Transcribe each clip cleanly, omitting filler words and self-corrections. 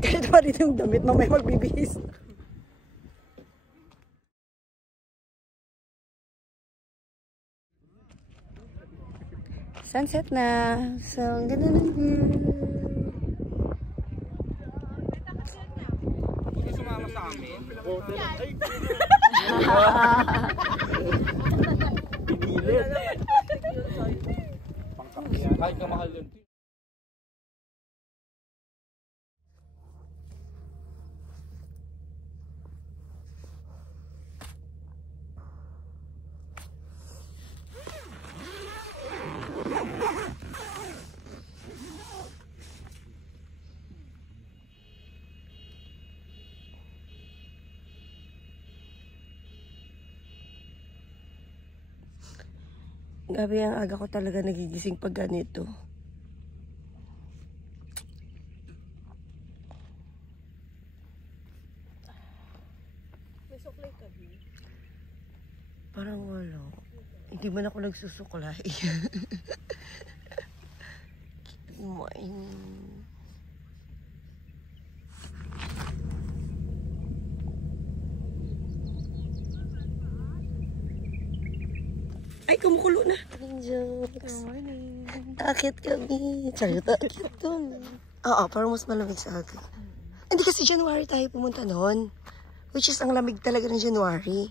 Kahit pa dito yung damit, mamaya magbibihis. Sunset na. So, ang ganda ng view. Hindi sumama sa amin. Pinilit. Pangkapiyan. Kahit na mahal yun. Gabi ang aga ko talaga nagigising pag ganito. May suklay ka din? Parang wala. Hindi man ako nagsusuklay. Ay, kumukulo na. Angels. Good morning. Akit kami. Charot, akit kami. Oo, parang mas malamig sa aga. Hindi kasi January tayo pumunta noon. Which is ang lamig talaga ng January.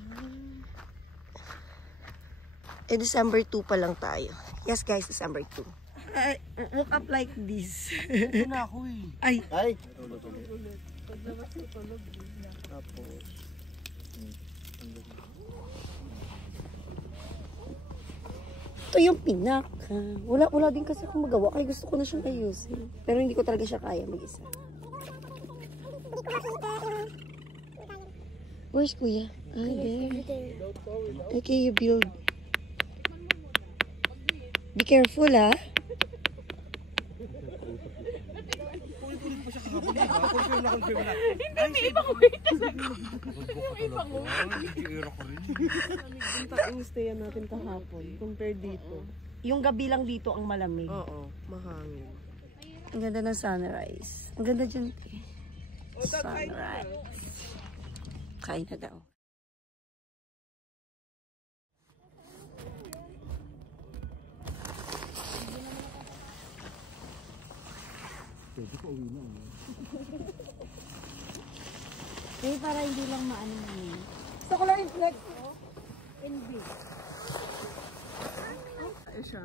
Eh, December 2 pa lang tayo. Yes guys, December 2. I woke up like this. Ito na ako eh. Ay. Ay. Paglabas ko tulog. Tapos. Ito yung pinaka. Wala din kasi akong magawa. Kaya gusto ko na siyang ayusin. Pero hindi ko talaga siya kaya mag-isa. Where's Kuya? Ah, there. Okay, you build. Be careful, ah. Hindi, may iba ko may iba ko. Yung stay natin kahapon compared dito. Yung gabi lang dito ang malamig. Oo, mahangin. Ang ganda ng sunrise. Ang ganda dyan. Sunrise. Kain na daw. Pwede ko uwi na. Eh, para hindi lang maano namin. Gusto ko lang i-flex. NB. Ay siya.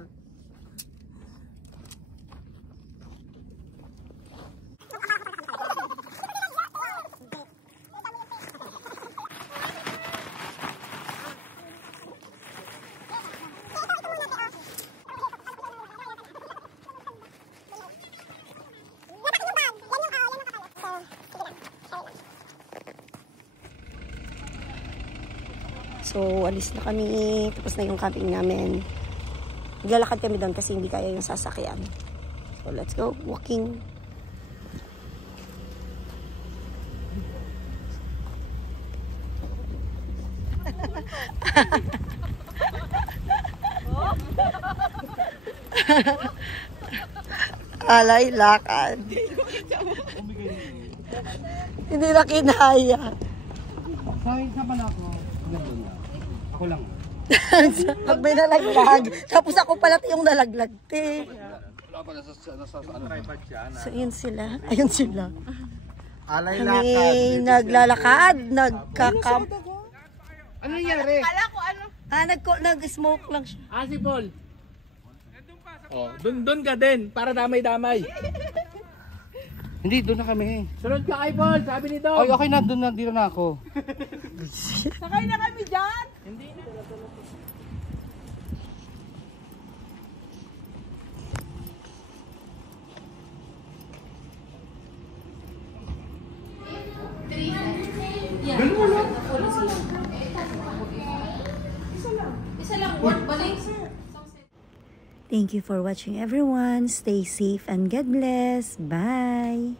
So, alis na kami. Tapos na yung camping namin. Naglalakad kami doon kasi hindi kaya yung sasakyan. So, let's go. Walking. Alay, lakad. Hindi na kinaya. Sa pala ako. Ako lang. Pag may nalaglag. Tapos ako pala yung nalaglag. Wala pa nasa tripod siya. So, yun sila. Ayun sila. Alay Kami naglalakad. Nagkakamp. Ano nangyari? Kala ko ano? Nag-smoke lang siya. Ah, si Paul. Oh, dun ka din para damay-damay. Hindi, doon na kami. Sunod ka kay Paul, sabi ni Dom. Ay, okay na, doon na, dito na ako. Sakay na kami dyan! Hindi na. Isa lang, word balik. Thank you for watching everyone. Stay safe and God bless. Bye!